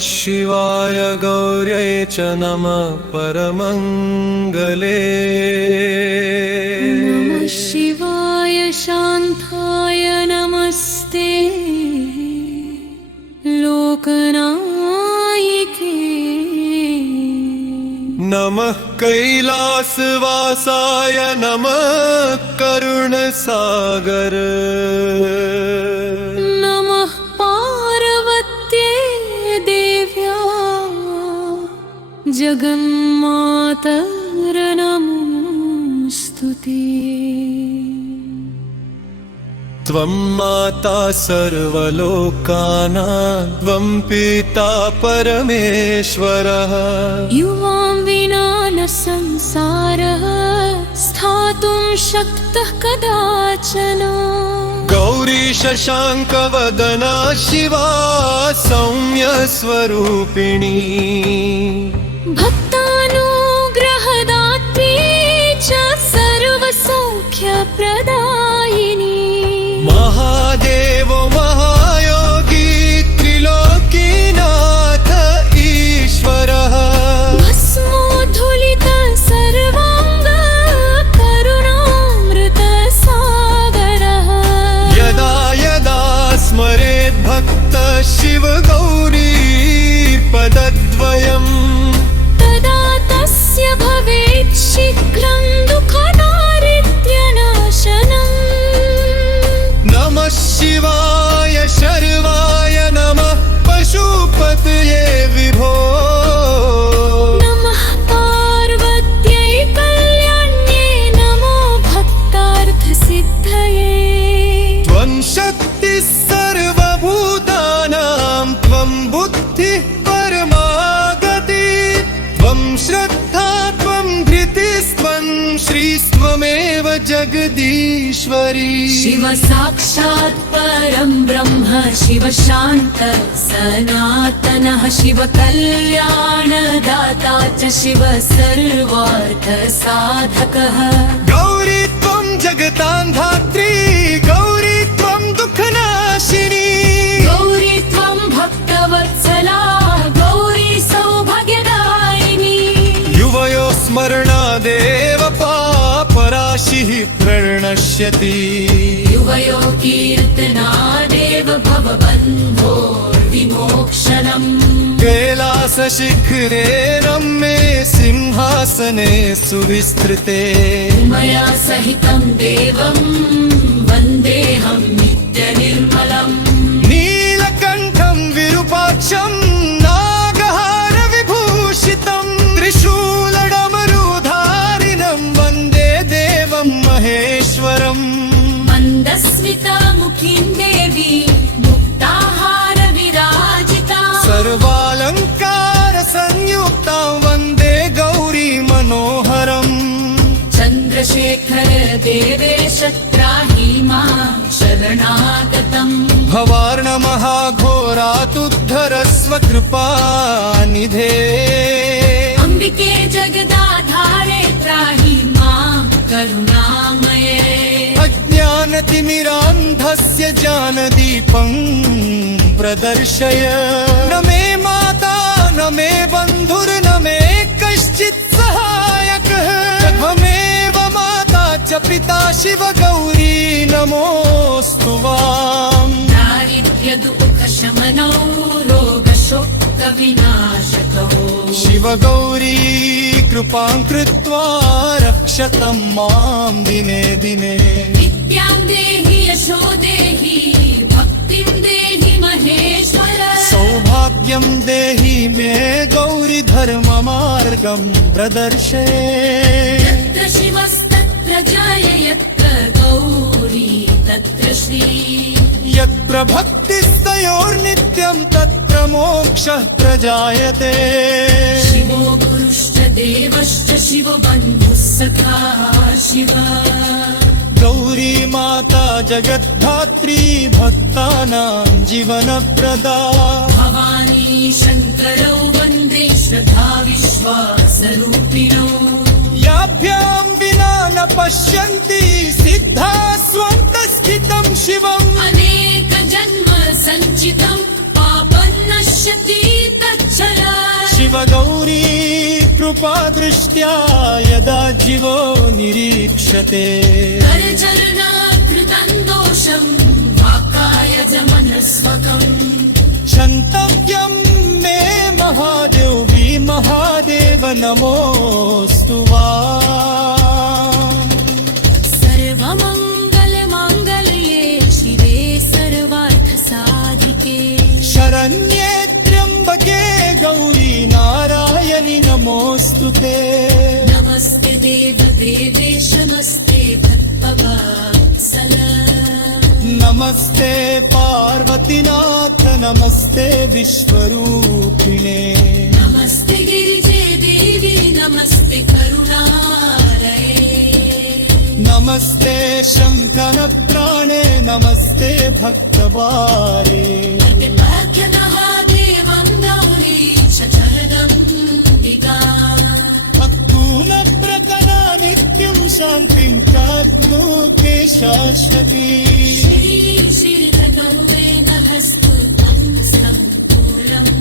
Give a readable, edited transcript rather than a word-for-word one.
शिवाय गौर्यै च नमः परमङ्गले। नमः शिवाय शान्ताय नमस्ते लोकनायिके। नमः कैलासवासाय नमः करुणसागर। नमः पार्वत्यै देव्या जगन्मातर नमोऽस्तुते। त्वं माता सर्वलोकानां त्वं पिता परमेश्वरः। युवां विना न संसारः स्थातुं शक्तः कदाचन। गौरी शशाङ्कवदना शिवा सौम्यस्वरूपिणी। भक्तानुग्रहदात्री च सर्वसौख्यप्रदायिनी। महादेवो महायोगी त्रिलोकीनाथ ईश्वरः। भस्मोद्धुलित सर्वाङ्ग करुणामृतसागरः। यदा यदा स्मरेत् भक्तः शिव गौरी पदद्वयम् तदा तस्य भवेत् शीघ्रं दुःखदारिद्र्यनाशनम्। नमः शिवाय शर्वाय नमः पशुपतये विभो। नमः पार्वत्यै कल्याण्ये नमो भक्तार्थसिद्धये। त्वं शक्तिः सर्वभूतानां त्वं बुद्धिः परमागतिः। त्वं श्रद्धा त्वं धृतिस्त्वं श्रीस्त्वमेव जगदीश्वरी। शिव साक्षात् परं ब्रह्म शिव शान्तः सनातनः शिव कल्याणदाता च शिव सर्वार्थसाधकः। गौरी त्वं जगतां धात्री गौरी त्वं दुःखनाशिनी। गौरी त्वं भक्तवत्सला गौरी सौभाग्यदायिनी। युवयो स्मरणादेव पापराशिः प्रणश्यति। युवयो कीर्तनादेव भवबन्धोर्विमोक्षणम्। कैलासशिखरे रम्ये सिंहासने सुविस्तृते। मया सहितं देवं वन्देऽहं नित्यनिर्मलम्। नीलकण्ठं विरूपाक्षं नागहारविभूषितं त्रिशूलडमरुधारिणं वन्दे देवं महेश्वरम्। मन्दस्मितमुखीं देवी मुक्ताहारविराजिता। सर्वालङ्कारसंयुक्तां वन्दे गौरी मनोहरम्। चन्द्रशेखर देवेश त्राहि मां शरणागतम्। भवार्णमहाघोरातुद्धरस्व कृपानिधे। अम्बिके जगदाधारे त्राहि मां करुणामये। अज्ञानतिमिरान्धस्य ज्ञानदीपं प्रदर्शय। न मे माता न मे बन्धुर्न मे कश्चित् सहायकः। त्वमेव माता च पिता शिव गौरी नमोऽस्तु वाम्। दारिद्र्यदुःखशमनौ रोगशोकविनाशकौ शिव गौरी कृपां कृत्वा रक्षतं मां दिने दिने। विद्यां देहि यशो देहि भक्तिं देहि महेश्वर। सौभाग्यं देहि मे गौरी धर्ममार्गं प्रदर्शय। यत्र शिवस्तत्र जय यत्र गौरी तत्र श्री। यत्र भक्तिस्तयोर्नित्यं तत्र मोक्षः प्रजायते। शिवो गुरुश्च देवश्च शिवो बन्धुः सखा शिव। गौरी माता जगद्धात्री भक्तानां जीवनप्रदा। भवानी शङ्करौ वन्दे श्रद्धा विश्वासरूपिणौ। याभ्यां विना न पश्यन्ति सिद्धा स्वन्तस्थितं शिवम्। अनेक जन्म सञ्चितं पापं नश्यति शिवगौरी कृपादृष्ट्या यदा जीवो निरीक्षते करचरणा कृतं दोषं वाक्कायज मनस्वकम् क्षन्तव्यं मे महादेवी महादेव नमोऽस्तु वा सर्वमङ्गलमाङ्गल्ये शिवे सर्वार्थसाधिके शरण्ये त्र्यम्बके गौरी नारायणि नमोऽस्तु ते नमस्ते देवदेवेश नमस्ते भक्तवत्सल नमस्ते पार्वतीनाथ नमस्ते विश्वरूपिणे नमस्ते गिरिजे देवी नमस्ते करुणालये नमस्ते शङ्खनप्राणे नमस्ते भक्तवारे अर्पितभाग्यनः देवं गौरी शरणन्तिका भक्तूनप्रकरा नित्यं शान्तिं चात्मोके शाश्वती श्री श्रीरगौरे नमस्तुतं सम्पूर्णम्